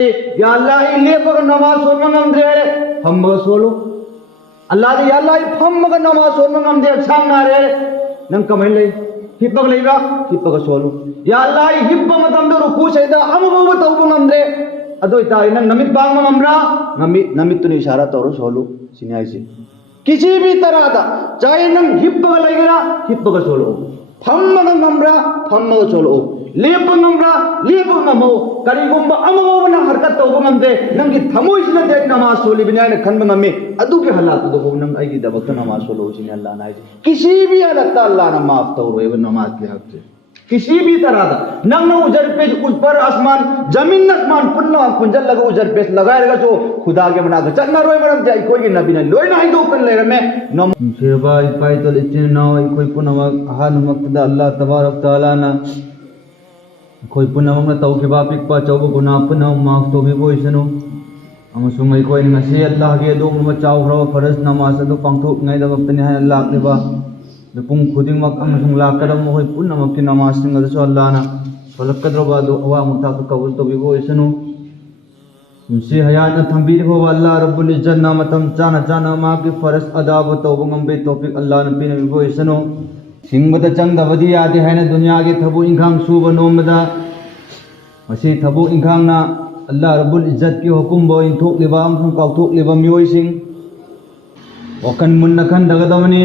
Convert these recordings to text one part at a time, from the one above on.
Ya Allah lepaga namaz sonma ngamdre fammaga solo Allah ya Allah fammaga namaz sonma ngamdre sangnare nang kamai lei hippaga leiba hippaga solo ya Allah hippa matamda ruku saida amabu tawbu ngamdre adoi tai nang namit bangma ngamra namit tuni ishara toro solo sini aisi किसी भी तरह का चाहे नंग हिप्पगा लगेरा हिप्पगा solo फम्मगा नम्रा फम्मगा solo Lepa नम्रा लेपा नमो करीगुम्बा अमगोबना हरकत तौबा नमदे नंगी थमोइसिना दे नमाज सोली बिनायना खनबा नमे अदुके हालात दो नंग आइगी दबक नमाज सोलो सिने अल्लाह ना किसी भी हालत अल्लाह ना माफ तौरो नमाज के हक से किसी भी तरह का नंग उजर पेज ऊपर आसमान जमीन आसमान पुन्ना कुंजल लगा उजर पेज लगाएगा जो खुदा के बना के चलना रोए मरम जाए कोई नबी ने लोई नहीं दो कर ले रहे मैं नम शेरबा इपाई तो इतने ना हो कोई पुन्ना हाल मक्तदा अल्लाह तबारक तआला ना कोई पुन्ना मगना तौ के बापिक पा चौबो गुना पुन्ना माफ तो भी वो इसनो अमसुंग आई कोई नसे अल्लाह के दो म चाव रो फरज नमाज दो पंथो ngai da वक्तने है अल्लाह ने बा पुंग खुदिंग मक अमसुंग लाकदम मोय पुन्ना मक की नमाज सिंग दो अल्लाह ना फलकद्रबा दो वा मुता को कबूल तो भी वो इसनो उनसे हयात थंबी हो अल्लाह रब्बुल इज्जत ना मतम चाना चाना मा की फरज अदा व तौबा ngam तौफीक अल्लाह ने पिन वो इसनो सिंगबद चंगदबदी यादे है न दुनिया के थबु इंखांग सुब नोमदा मसी थबु इंखांग ना अल्लाह रब्बुल इज्जत की हुकुम बो इंथोक लिबा अमसुंग काउथोक लिबा मियोय सिंग वकन मुन्न खन दगदमनी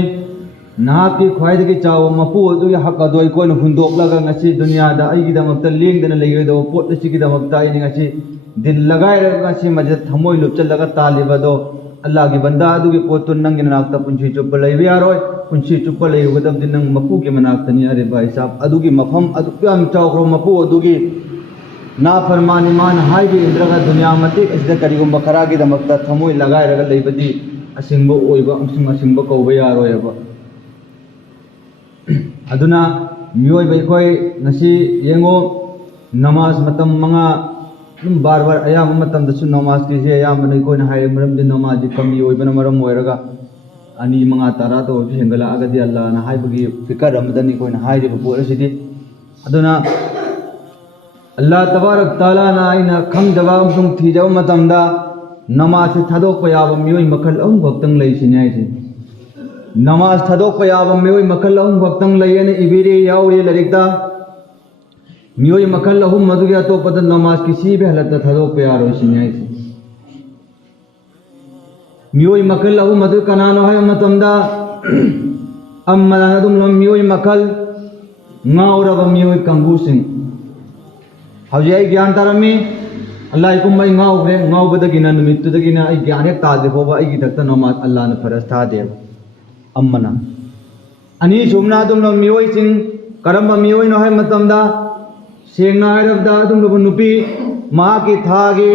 ना की ख्वाइद की चाव मपू अदु हक अदोय कोन हुंदोक लगा ngasi दुनिया दा आइगी दमकता लेंगदन लेगदो पोट सिगी दमकता आइनी ngasi दिल लगाए ngasi मजद थमोय लुपचल लगा तालिबदो अल्लाह की बंदा अदु की पोत नंग नाकता पुंची चुप लैबे यारोय पुंची चुप लैगदम दिन नंग मपू के मनाकतनी अरे भाई साहब अदु की मफम अदु प्याम चावरो मपू अदु की ना फरमानी मान हाई भी इंद्रगा दुनिया मते इसदा करिगुम बखरा की दमकता थमोय लगाए रगा लैबदी असिंगबो ओइबा अमसिंग असिंगबो कौबे यारोयबा अदुना मियोय बै कोई नसी येंगो नमाज मतम मंगा बार बार अयाम मतम दसु नमाज की जे अयाम नै कोई ना हाय मरम दि नमाज दि कमी ओइबन मरम ओइरगा अनि मंगा तारा तो हेंगला अगदि अल्लाह ना हाय बगी फिकर अमदनी कोई ना हाय दि पोर सिदि अदुना अल्लाह तबारक ताला ना आइना खम दबा सुम थी जाव मतम दा नमाज से थदोक पयाब मियोय मखल अम भक्तंग लै सिन्याय से नमाज थदोक पयाब मियोय मखल अम भक्तंग लैने इबिरे यावरे लरिकता मियोय मखल अहम मधु गया तो पद नमाज किसी भी हालत थदोक पयारो सिन्याय से मियोय मखल अहम मधु कनानो है मतमदा अम्मना दुम lump मियोय मखल ngauraba miyoy kangu sing hauji ai gyan tarami Allah ikum mai ngaure ngaubadagina numitudagina ai gyan ek taade hoba ai gidakta namaz Allah ne faraz tha de ammana ani sumna dum no miyoy sing karamba miyoy no hai matamda sengna hairabda dum no nupi ma ki thagi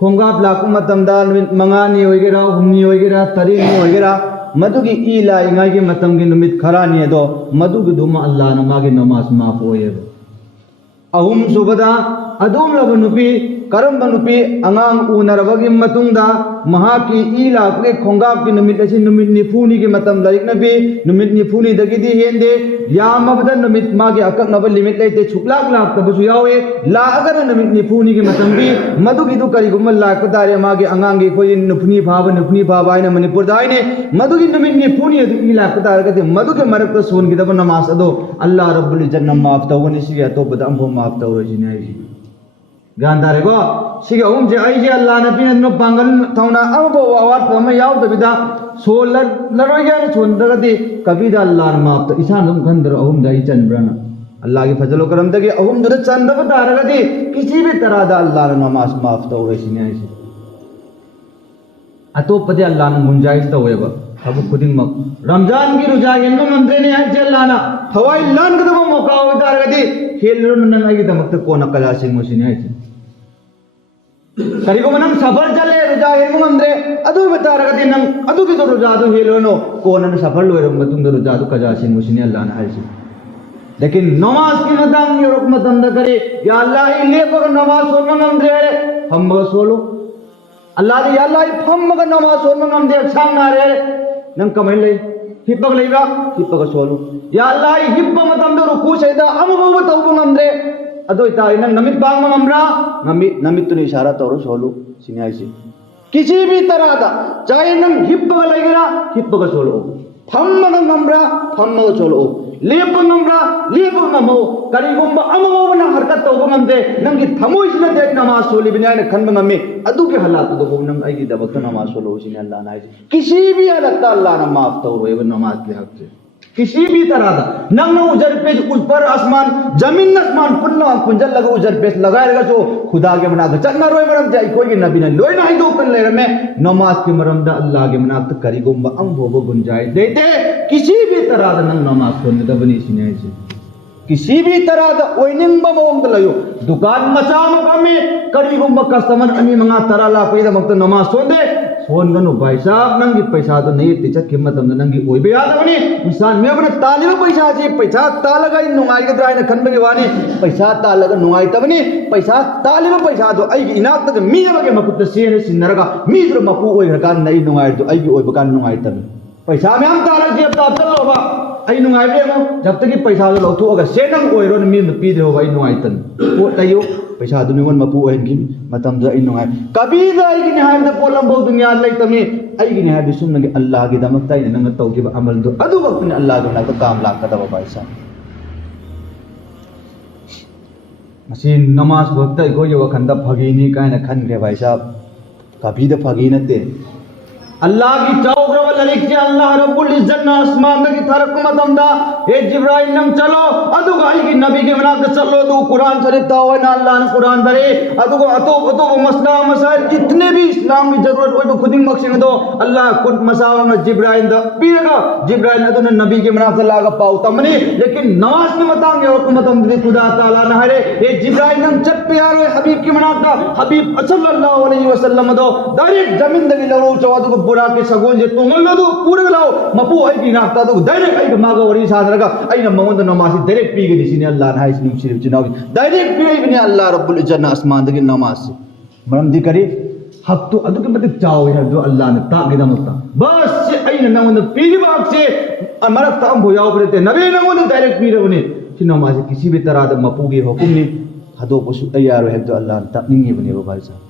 khongap laku matamda mangani hoigera humni hoigera tarini hoigera मधुगी ई लाइंगा के मतम के निमित खरा नहीं दो मधुगी दुमा अल्लाह नमा के नमाज माफ होए अहुम सुबदा अदुम लब नुपी करम नुपी अंगांग उनरबगी मतुंगदा महा की ई लाख के खोंगाप की निमित ऐसी निमित निफूनी के मतम लाइक नबी निमित निफूनी दगिदी हेंदे या मबदन निमित मा के अकक नब लिमिट लेते छुकलाक लाख तबसु यावे ला अगर निमित निफूनी के मतम भी मधुगी दु करी गुमल लाख दारे मा के अंगांग के कोई निफूनी भाव आइने मणिपुर दाइने मधुगी निमित निफूनी अदु ई लाख दारे कते मधु के मरक तो सोन की दब नमाज अदो अल्लाह रब्बुल इज्जत माफ तवनी सिया तो बद अम्भो माफ तवरजिने आई गांधारे को सिगे ओम जे आई जे अल्लाह ने पिन न पांगल थौना अब अवात पम याव दबिदा सोल लरोय गया छोंदगदि कबीदा अल्लाह ने माफ तो ईसा नम गंदर ओम दाई चंद्रना अल्लाह की फजल करम दगे ओम दर चंदब दारगदि किसी भी तरह दा अल्लाह ने नमाज माफ तो रसिने आई अतो पदे अल्लाह ने गुंजाइश तो होएबा अब खुदिंग मक रमजान की रुजा हेनो मंत्रे ने हज अल्लाह ना हवाई लान कदम मौका हो दारगदि खेलरो न आई दमक को न कला सिंह मुसिने आई करिगो मनम सफल चले रुजा हेनु मंद्रे अदु बतारगदि नंग अदु की तो रुजा दु हेलोनो कोनन सफल लोयरम मतुंग रुजा दु कजा सिंह मुसिने अल्लाह ना हाइसी लेकिन नमाज की मतम योरक मतम द करे या अल्लाह ले पर नमाज सोन मंद्रे हम सोलो अल्लाह दे या अल्लाह फम मग नमाज सोन मंद्रे सांग ना रे नंग कमै ले हिपक लेगा हिपक सोलो या अल्लाह हिप मतम द रुकू सैदा अमबो तौब मंद्रे ꯑꯗꯨ ꯑꯣꯏꯇꯥꯔꯗꯤ ꯅꯪ ꯅꯃꯤꯠ ꯄꯥꯡꯕ ꯉꯝꯕ꯭ꯔꯥ? ꯉꯝꯃꯤ. ꯅꯃꯤꯠꯇꯨꯅ ꯏꯁꯥꯔꯥ ꯇꯧꯔ ꯁꯣꯜꯂꯨ ꯁꯤꯅꯤ ꯍꯥꯏꯁꯤ. किसी भी तरह दा चाहे नंग हिप्पगा लेगेरा हिप्पगा solo, फम्मगा ngambra fammaga cholo, lepa ngambra lepa ngamo, karigumba amamo na harkat tawba ngamde nangi thamoi sina dek namaz soli binai na khanba ngami adu ke halat do nang ai gi dabak namaz solo sini Allah na ji किसी भी हालत दा Allah na maaf tawro evan namaz ke hak se किसी भी तरह दा नंग उजर पे ऊपर आसमान जमीन आसमान पुन्ना पुंजल लगा उजर पे लगाए लगा जो खुदा के मना चलना रोय मरम जाय कोई के नबी ने लोय ना ही दो कर ले में नमाज के मरम दा अल्लाह के मना तो करी गोंबा अम वो गुंजाइश देते किसी भी तरह दा नंग नमाज को ने दबनी सिने से किसी भी तरह दा ओइनिंग बा मोंग द लयो दुकान मचा में करी गोंबा कस्टमर अनि मंगा तरा ला पे दा मक्त नमाज सो दे फोन गनो भाई साहब नंगी पैसा तो नहीं तिचत के मतलब नंगी ओइबे यादवनी इंसान में अपने तालिब पैसा जी पैसा तालगा नुंगाई गद्रा इन खनबे वानी पैसा तालगा नुंगाई तबनी पैसा तालिब पैसा तो आई इनाक तक मी बगे मकुत सेने सिनरगा मी द्र मपु ओइ का नहीं नुंगाई तो आई ओइ बका नुंगाई तब पैसा में हम तालग जेब ता चलोबा आई नुंगाई बे जब तक पैसा जो लौथोगा सेनंग ओइरो मी पी दे होगा आई नुंगाई तन ओ तयो पैसा दुनि वन मपु ओइन कि मतम जो आई नुंगाई कभी दा आई नि हाय द पोलम बहु दुनिया लै तमी आई नि हाय बिसुम नगे अल्लाह की दमक ताई नंग तौके अमल दो अदु वक्त ने अल्लाह के नाम काम ला कदब पैसा मसी नमाज वक्त को यो खंदा फगीनी कायना खन रे भाई साहब कभी द फगी नते अल्लाह की चौग्र ललिक से अल्लाह रब्बुल इज्जत ना आसमान की थरक मतम दा ए जिब्राइल नंग चलो अदु गाई की नबी के मना के चलो दो कुरान शरीफ ता ना अल्लाह ने कुरान दरे अदु को अतो मसला मसाइल जितने भी इस्लाम की जरूरत हो तो खुद ही मक्सिंग दो अल्लाह खुद मसावा में जिब्राइल दा पीएगा जिब्राइल ने तो नबी के मना से लागा पाऊ तमने लेकिन नमाज के बतांगे और मतम दे खुदा ताला ना हरे ए जिब्राइल नंग चट प्यार हबीब के मना दा हबीब सल्लल्लाहु अलैहि वसल्लम दो डायरेक्ट जमीन दगी लरो चवादु को बुरा के सगोन जे तोंगल दो पूरे लाओ मपु आई की नाता दो डायरेक्ट आई मागा वरी सादरगा आई न मंगन नमाज डायरेक्ट पी के दिसिने अल्लाह ना इस्लाम शरीफ चुनाव डायरेक्ट पी ने अल्लाह रब्बुल इज्जत ना आसमान दगी नमाज मरम दी करी हक तो अदु के मत चाओ है जो अल्लाह ने ता के दमता बस से आई न नंगन पी बाग से अमर ताम भोयाओ करते नबी नंगन डायरेक्ट पी रवने कि नमाज किसी भी तरह द मपु के हुक्म ने हदो को तैयार है जो अल्लाह ता निंगे बने वो भाई साहब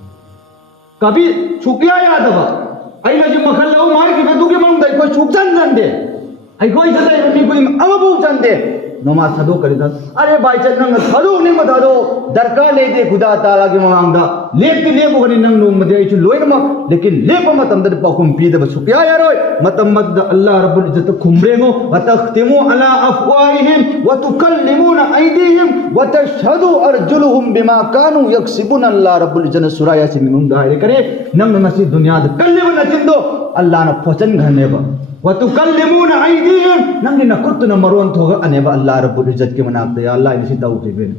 कभी छुकिया याद बा आई ना जो मखल लो मार की मैं दुके मंग दे कोई छुकचन जंदे आई कोई जदे मी कोई अमबु जंदे नमाज सदो करी था अरे भाई चल नंग सदो ने मत दो दरकार ले दे खुदा ताला के मांगदा लेप को गनी नंग नो मदे आई लोय म लेकिन लेप मतम दे पाकुम पी दे सुपिया यारोय मतम मद अल्लाह रब्बुल इज्जत खुमरेगो व तख्तिमु अला अफवाहिहिम व तुकल्लिमुना अयदीहिम व तशहदु अर्जुलुहुम बिमा कानु यक्सिबुन अल्लाह रब्बुल इज्जत सूरा यासीन में दायरे करे नंग नसी दुनिया दे कल्ले न चिंदो अल्लाह न फोचन घनेबा व तुकल्लिमुना अयदीहिम नंग न कुत न मरोन थोगा अनेबा अल्लाह रब्बुल इज्जत के मनाक या अल्लाह इसी तौफीक बेन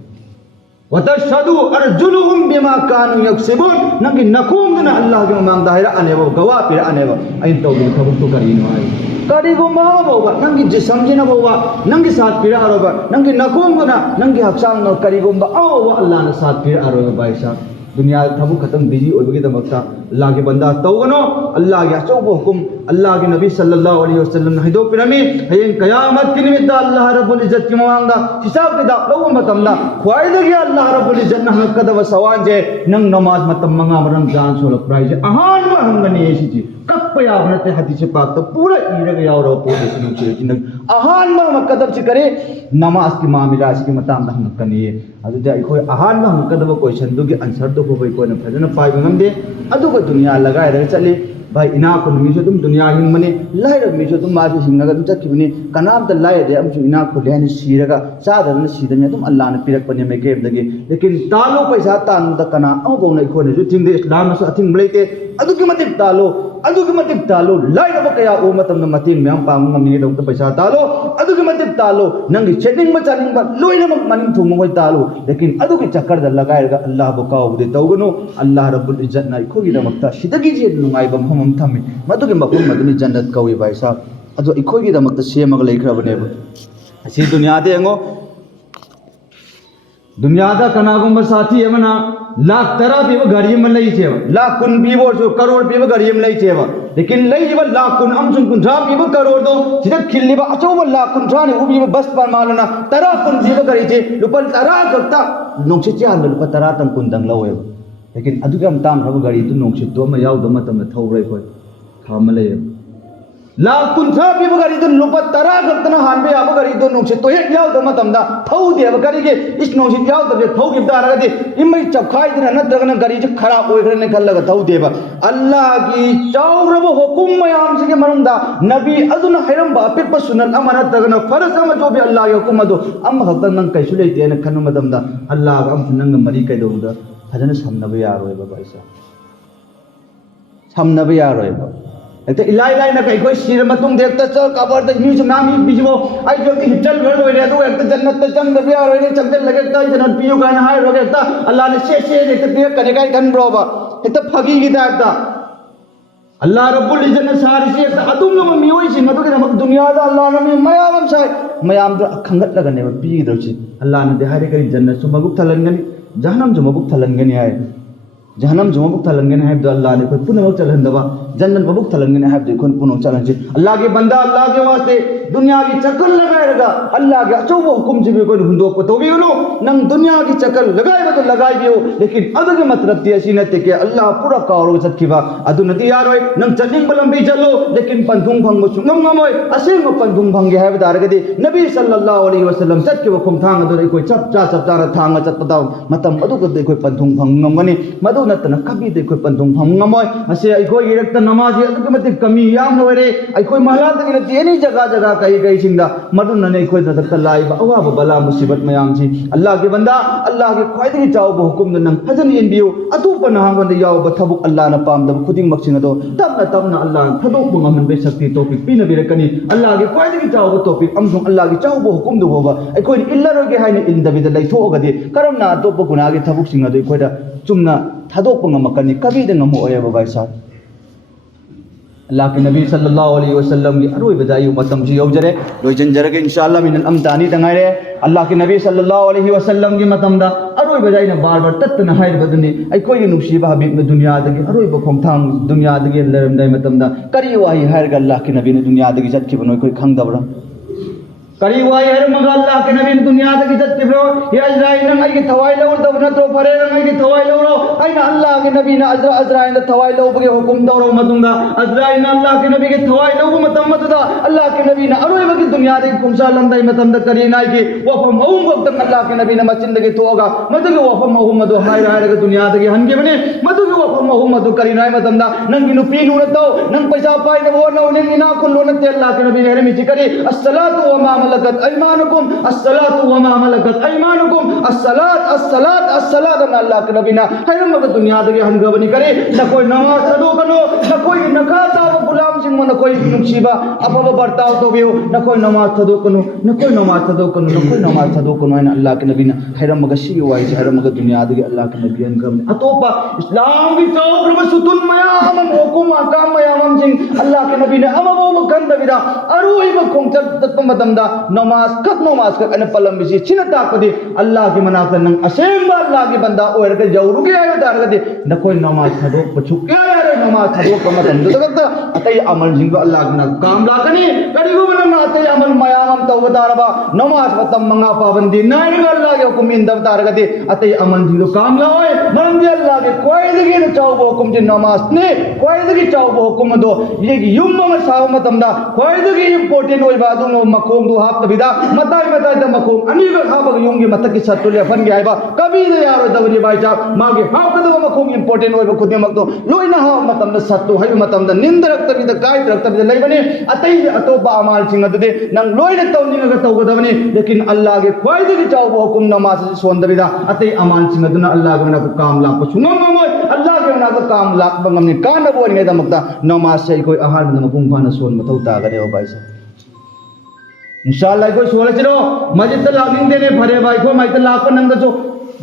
व तशहदु अर्जुलुहुम बिमा कानु यक्सिबुन नंग नकुम न अल्लाह के मांग दायरा अनेबा गवा पे अनेबा इन तौफीक खबर तो करीनो आई करी गो मा बोबा नंग जिसम जिना बोबा नंग साथ पिरा आरोबा नंग नकुम न नंग हक्सांग न करी गो बा ओ अल्लाह न साथ पिरा आरोबा भाई साहब दुनिया थबु खत्म बिजी होबगे दमकता अल्लाह के बंदा तौगनो अल्लाह के अचौब हुकुम अल्लाह के नबी सल्लल्लाहु अलैहि वसल्लम ने हिदो पिरमी हयें कयामत की निमित्त अल्लाह रब्बुल इज्जत की मांगदा हिसाब के दा लो मतमना ख्वाइद के अल्लाह रब्बुल इज्जत न हकद व सवान जे नंग नमाज मतम मंगा मरम जान सोल प्राइज अहान व हमगने एसी जी कप या बनते हदीस पाक तो पूरा इरग यावरो पोदे सिनु चे नंग अहान व मकदब से करे नमाज की मामला के मताम द हमकनी अदु दे कोई अहान व हमकदब क्वेश्चन दु के आंसर दो कोई कोई न फजन पाइ गंदे अदु को दुनिया लगाए रह चले भाई इना को मिसो तुम दुनिया हिंग मने लाइर मिसो तुम मासे हिंगगा तुम चकिबनी कनाम द लाइ दे अमसु इना को लेने सीरगा सादन सीदने तुम अल्लाह ने पिरक पने में गेम दगे लेकिन तालो पैसा तान द कना औ बोने को ने जो थिंग दे इस्लाम से अथिंग बलेते अदु के मतिक तालो लाइर बकया ओ मतम न मतिन में पांग ममी दो पैसा तालो अदु के मतिक तालो नंगी चेनिंग म चानिंग ब लोइना मक मनिंग थुम मोय तालो लेकिन अदु के चक्कर द लगाएगा अल्लाह बकाव दे तौगनो अल्लाह रब्बुल इज्जत ना इखोगी दमकता सिदगी जे नुंगाई बम हम थमे मदुगे मकुम मदुनि जन्नत कौई भाई साहब अदो इखोगी दमकता सेमग लेखरबने असि दुनिया दे एंगो Dunyada kanagumba sathi amana lakh tara piba gari am lai cheva lakh kun pibo so crore piba gari am lai cheva lekin lai jiba lakh kun amsun kun dra piba crore do sida khilliba achoba lakh kun dra ne ubi bas par malana tara kun piba gari che lupal tara gakta nongche cha lupa tara tam kun dang lawe lekin adu gam tam rabu gari tu nongche do ma yaw do ma tam thau rai khoi kham lai lakh kun dra piba gari tu lupa tara gakta na hanbe aba gari do nongche to hek yaw do ma tam da thau de aba gari ge is nongche yaw do je thau gib da ra de imai chapkhai dina natragana gari je kharab oi khare ne khallaga thau deba Allah ki chawraba hukum mayam se ke manungda nabi aduna hairam ba pippa sunan amana tagana faras ama jo bi Allah ki hukum ado amma khakta nang kai su leite ne khanu madam da Allah ga am nang mari kai do da hajana samna ba yaroi ba baisa samna ba yaroi ba ete ilai ilai na kai koi sir matung dekta chal kabar da news nami bijmo ai jo ti hital ver loi re do ekta jannat ta chang da bi aroi ne changel lage ta jannat piu ga na hai ro ekta Allah ne she dekta piu kane kai kan bro ba ekta phagi gi da ekta Allah rabbul izzat ne sari se ekta adum no mi oi sin madu ke namak dunya da Allah na mi mayam sai mayam da khangat laga ne bi gi do chi Allah ne de hari kai jannat su maguk thalan gani jahannam ju maguk thalan gani hai जहनम जो मबुक थलंगन है अल्लाह ने कोई पुनः चलन दवा जन्नत मबुक थलंगन है कोई पुनः चलन जी अल्लाह के बंदा अल्लाह के वास्ते दुनिया की चक्कर लगाएगा अल्लाह के अचो हुकुम जी कोई हुंदो को तो भी नो नंग दुनिया की चक्कर लगाए तो लगाई दियो लेकिन अदु के मतलब ती असी नते के अल्लाह पूरा कारो सखिबा अदु नती यार होय नंग चनिंग बलम भी चलो लेकिन पंथुंग भंग सुंगम ngमोय असे म पंथुंग भंगे है बता रगदे नबी सल्लल्लाहु अलैहि वसल्लम सत के वखम थांग दो कोई चप चा थांग चतदा मतम अदु को कोई पंथुंग भंग ngमगनी मदु नतना कभी दे कोई पंथुंग भंग ngमोय असे अखोय इरक्ता नमाज अदु के मते कमी याम नोरे अखोय महला तक नते एनी जगह जगह कई कई सिंदा मदु नने अखोय दत लाइब अवा बला मुसीबत मयाम जी अल्लाह के बंदा अल्लाह के ख्वाइदगी चाव हुकुम नंग फजन इनबियो अतुप नहांगन दे याव बथबुक अल्लाह न पाम दब खुदिंग मक्सिंग दो तबना अल्लाह थदोक ngमन बे शक्ति टॉपिक पिन बिरकनी अल्लाह के ख्वाइदगी चाव टॉपिक अमसुंग अल्लाह के चाव हुकुम दो होबा अखोय इल्लरोगे हाइने इनदबिद लैथोगदे करमना टॉप गुनागे थबुक सिंग दो अखोयदा चुमना थदोक ngमकनी कभी दे ngमो ओय बाबाई सा अल्लाह के नबी सल्लल्लाहु अलैहि वसल्लम की अरोई बजाई मतम जी यौजरे लोजन जरगे इंशाअल्लाह मिन अमदानी तंगारे अल्लाह के नबी सल्लल्लाहु अलैहि वसल्लम की मतम दा अरोई बजाई न बार बार तत्न हाइर बदनी आई कोई नुसीबा हबीब ने दुनिया दगे अरोई बखोम थाम दुनिया दगे लरम दai मतम दा करी वाही हाइर ग अल्लाह के नबी ने दुनिया दगे जत की बनो कोई खंग दबरा करी वाही हाइर मग अल्लाह के नबी ने दुनिया दगे जत की बनो ये अजराइल न आई के थवाई लो दब न तो परे न आई के थवाई लो आई न अल्लाह के नबी ने अजराइल न थवाई लो बगे हुकुम दौरो मतुंगा अजराइल न अल्लाह के नबी के थवाई लो मतम मतदा अल्लाह के नबी ने अरोई बगे दुनिया दगे कुमसा लंदाई मतम द करी नाई के वफम औम वक्त अल्लाह के नबी ने मचिन दगे तोगा मदगे वफम औम मदो हाइर हाइर के दुनिया दगे हनगे बने मदगे वफम औम मदो करी नाई मतम दा नंगी नु पी नु न दो नंग पैसा पाई न वो न ने ना कुल न ते अल्लाह के नबी ने हरमी जिकरी अस्सलातु व मा मलकत अयमानुकुम अस्सलातु व मा मलकत अयमानुकुम अस्सलात अल्लाह के नबी ना हरम मग दुनिया दगे हनगे बनी करे न कोई नमाज सदो कनो न कोई नकाता गुलाम सिंह न कोई नुसीबा अपब बर्ताव तो बियो न कोई नमाज सदो कनो न कोई नमाज सदो कनो न कोई नमाज सदो कनो न अल्लाह के नबी ना हरम मग सी वाई हरम मग दुनिया दगे अल्लाह के नबी हनगे अतोपा इस्लाम की चौक सुतुन मयाम हुकुम अहकाम मयाम सिंह अल्लाह के नबी ने अमबो मकन दबिदा अरुई मखों तत मतमदा नमाज का अन पलम बिसी छिन ताकदे अल्लाह के मनाफ नंग असेम अल्लाह के बंदा ओर के जौरुगे आयो दारगदे न कोई नमाज थदो पछु क्या यार नमाज थदो कमतन दगत अतई अमल जिंग अल्लाह के काम लाकनी करिगो मन अतई अमल मयाम तौबा दारबा नमाज मतम मंगा पाबंदी नाई अल्लाह के हुकुम इन दब दारगदे अतई अमल जिंग काम लाओए मन दे अल्लाह के कोई दगे न चाव हुकुम जे नमाज ने कोई दगे चाव हुकुम दो ये युम म साव मतम दा कोई दगे इंपोर्टेंट होई बादु नो मखोम दो हाफ तबिदा मताई द मखोम अनि ग हाब युम के मतक की सत्तु ले फन गे आइबा कभी दे यारो दबनी भाई साहब मागे हाफ कदो मखोम इंपोर्टेंट होई खुदे मक दो लोइना हा मतम द सत्तु हाई मतम द निंदरक तबिदा काय तरक तबिदा लेबने अतई अतोबा अमाल सिंह दे नंग लोइना तौनी ग तौगदबनी लेकिन अल्लाह के कोई दे चाव हुकुम नमाज सोन दबिदा अतई अमाल सिंह दुना अल्लाह के ना काम ला पछुंगम मोय अल्लाह के ना काम ला बंगमनी कान बोन गे दमकता नमाज से कोई आहार न मकुम फाना सोन मथौ तागरे ओ भाई साहब इंशाअल्लाह कोई सोल चलो मस्जिद लागिंग देने भरे भाई को मैं लाख नंग जो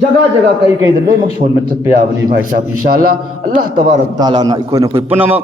जगह जगह कई कई दे मक सोन मत पे आवली भाई साहब इंशाअल्लाह अल्लाह तबारक तआला ना कोई न कोई पुनम